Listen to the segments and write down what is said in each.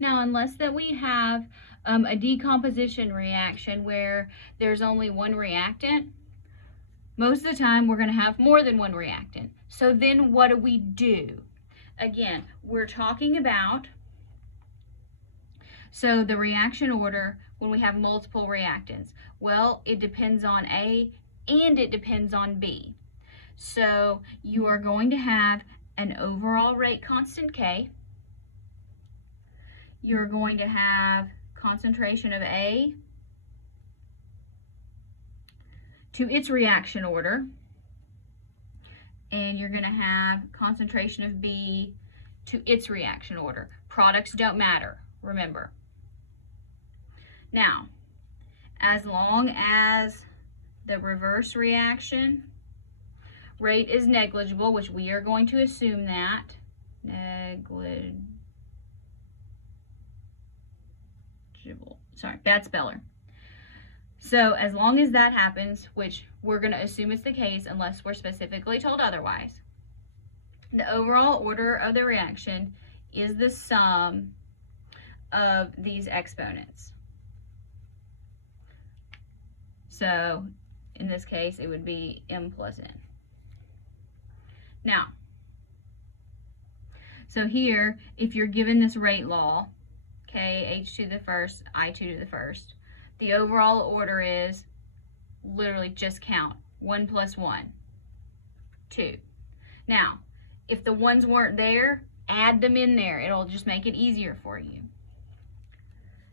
Now, unless that we have a decomposition reaction where there's only one reactant, most of the time we're going to have more than one reactant. So then what do? Again, we're talking about, so the reaction order when we have multiple reactants. Well, it depends on A and it depends on B. So you are going to have an overall rate constant K. You're going to have concentration of A to its reaction order, and you're going to have concentration of B to its reaction order. Products don't matter, remember. Now, as long as the reverse reaction rate is negligible, which we are going to assume that, sorry, bad speller. So as long as that happens, which we're going to assume is the case unless we're specifically told otherwise, the overall order of the reaction is the sum of these exponents. So in this case, it would be m plus n. Now, so here, if you're given this rate law, k, h to the first, I2 to the first, the overall order is literally just count 1 plus 1, 2. Now, if the ones weren't there, add them in there. It'll just make it easier for you.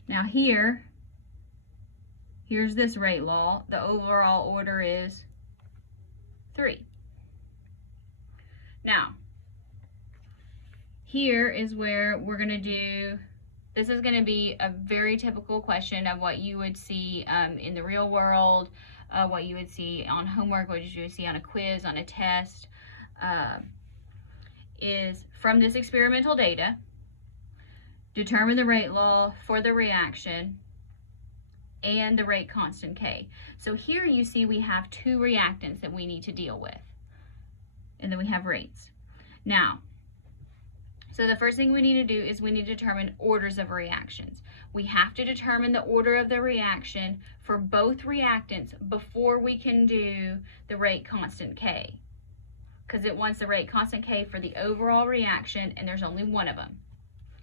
Now here's this rate law. The overall order is 3. Now, here is where we're going to do, this is going to be a very typical question of what you would see in the real world, what you would see on homework, what you would see on a quiz, on a test, is from this experimental data, determine the rate law for the reaction and the rate constant K. So here you see we have two reactants that we need to deal with, and then we have rates. Now, so the first thing we need to do is we need to determine orders of reactions. We have to determine the order of the reaction for both reactants before we can do the rate constant K, because it wants the rate constant K for the overall reaction, and there's only one of them.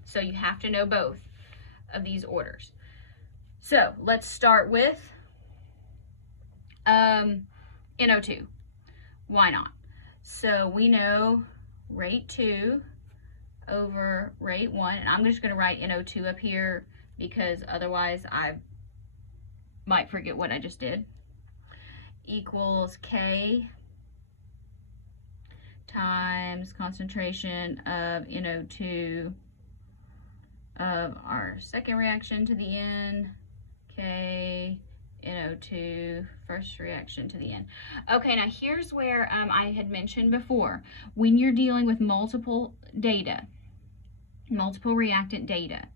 So you have to know both of these orders. So let's start with NO2. Why not? So we know rate 2 over rate 1, and I'm just going to write NO2 up here because otherwise I might forget what I just did, equals K times concentration of NO2 of our second reaction to the N, K, NO2, first reaction to the N. Okay, now here's where I had mentioned before, when you're dealing with multiple data, multiple reactant data,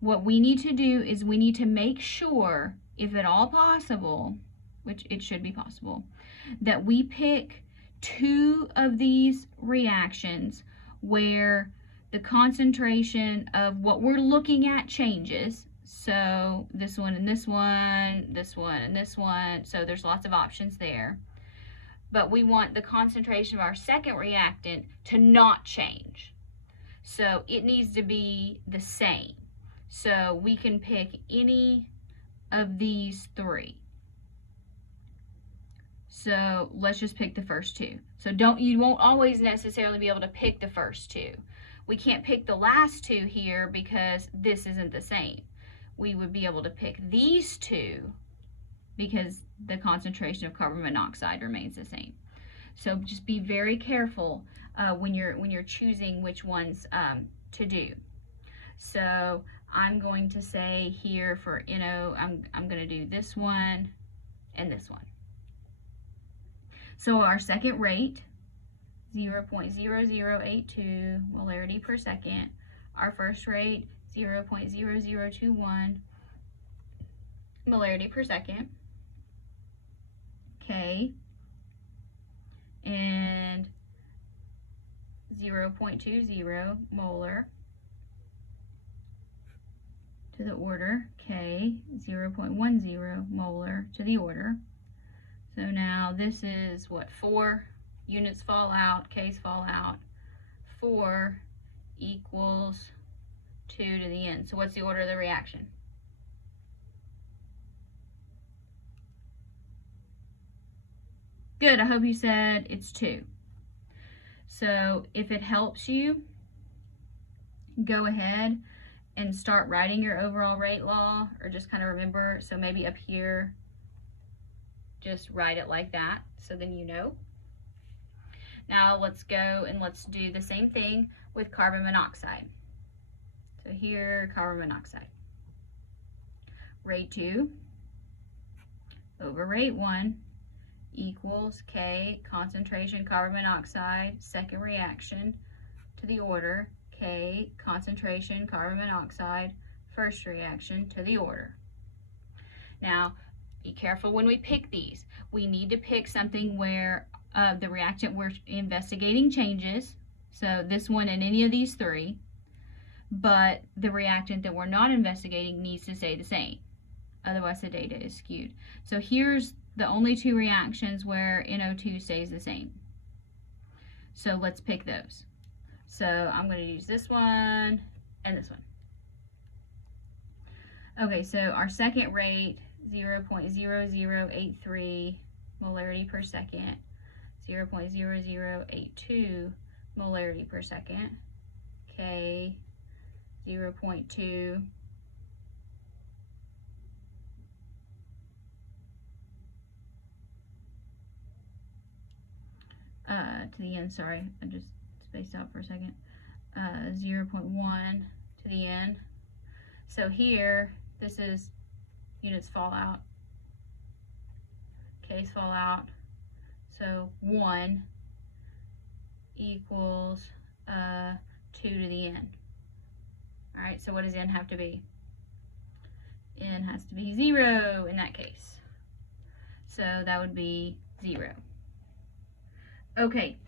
what we need to do is we need to make sure, if at all possible, which it should be possible, that we pick two of these reactions where the concentration of what we're looking at changes. So this one and this one, this one and this one. So there's lots of options there. But we want the concentration of our second reactant to not change. So it needs to be the same. So we can pick any of these three. So let's just pick the first two. So you won't always necessarily be able to pick the first two. We can't pick the last two here because this isn't the same. We would be able to pick these two because the concentration of carbon monoxide remains the same. So just be very careful when you're choosing which ones to do. So I'm going to say here for NO, I'm going to do this one and this one. So our second rate, 0.0082 molarity per second. Our first rate, 0.0021 molarity per second. K, and 0.20 molar to the order, K 0.10 molar to the order. So now this is what, 4 units fall out, K's fall out. 4 equals 2 to the n. So what's the order of the reaction? Good, I hope you said it's 2. So if it helps you, go ahead and start writing your overall rate law, or just kind of remember, so maybe up here, just write it like that, so then you know. Now let's go and let's do the same thing with carbon monoxide. So here, carbon monoxide. Rate 2 over rate 1 equals K concentration carbon monoxide, second reaction to the order, K concentration carbon monoxide, first reaction to the order. Now, be careful when we pick these. We need to pick something where the reactant we're investigating changes, so this one and any of these 3, but the reactant that we're not investigating needs to stay the same. Otherwise, the data is skewed. So here's the only 2 reactions where NO2 stays the same. So let's pick those. So I'm going to use this one and this one. Okay, so our second rate, 0.0083 molarity per second, 0.0082 molarity per second, K 0.2 to the end, sorry, I just spaced out for a second, 0.1 to the end. So here, this is units fall out, K's fall out, so 1 equals 2 to the n. All right, so what does n have to be? N has to be 0 in that case. So that would be 0. Okay,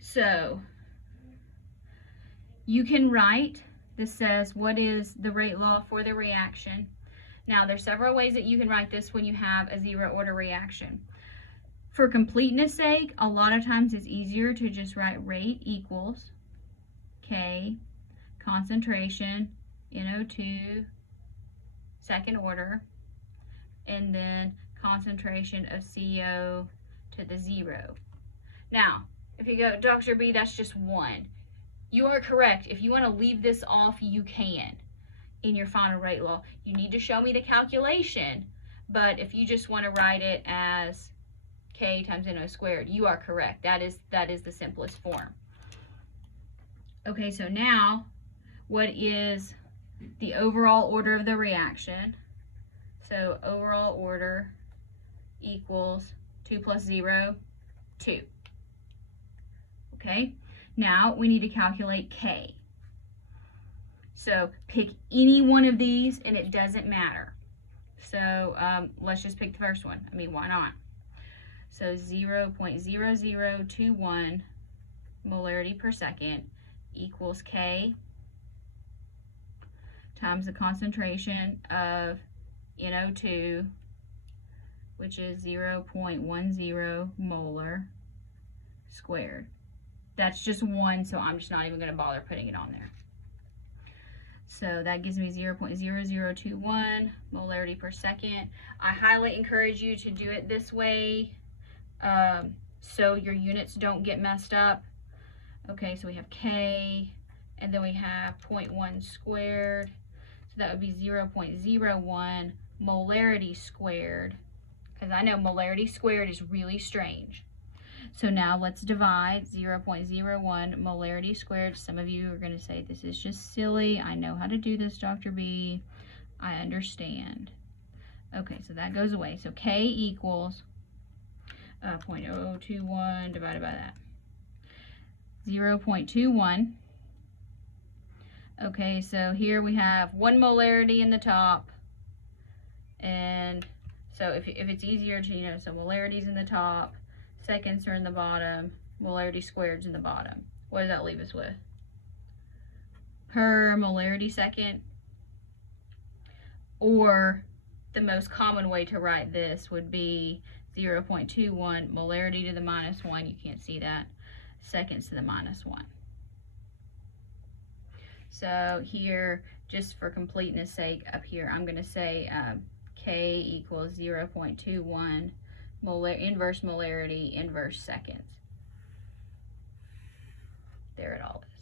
so you can write, this says what is the rate law for the reaction. Now there's several ways that you can write this when you have a 0 order reaction. For completeness sake, a lot of times it's easier to just write rate equals K concentration NO2 second order, and then concentration of CO to the 0. Now, if you go, Dr. B, that's just 1. You are correct. If you want to leave this off, you can in your final rate law. You need to show me the calculation, but if you just want to write it as K times NO squared, you are correct. That is the simplest form. Okay, so now, what is the overall order of the reaction? So overall order equals 2 plus 0, 2. Okay, now we need to calculate K. So pick any one of these and it doesn't matter. So let's just pick the first one. I mean, why not? So 0.0021 molarity per second equals K times the concentration of NO2, which is 0.10 molar squared. That's just 1, so I'm just not even going to bother putting it on there. So that gives me 0.0021 molarity per second. I highly encourage you to do it this way so your units don't get messed up. Okay, so we have K, and then we have 0.1 squared. So that would be 0.01 molarity squared, because I know molarity squared is really strange. So now let's divide 0.01 molarity squared. Some of you are going to say, this is just silly. I know how to do this, Dr. B. I understand. Okay, so that goes away. So K equals 0.0021 divided by that. 0.21. Okay, so here we have 1 molarity in the top. And so if it's easier to, so molarity's in the top, seconds are in the bottom, molarity squared's in the bottom. What does that leave us with? per molarity second. Or the most common way to write this would be 0.21 molarity to the minus 1, you can't see that, seconds to the minus 1. So here, just for completeness sake, up here, I'm going to say K equals 0.21 inverse molarity, inverse seconds. There it all is.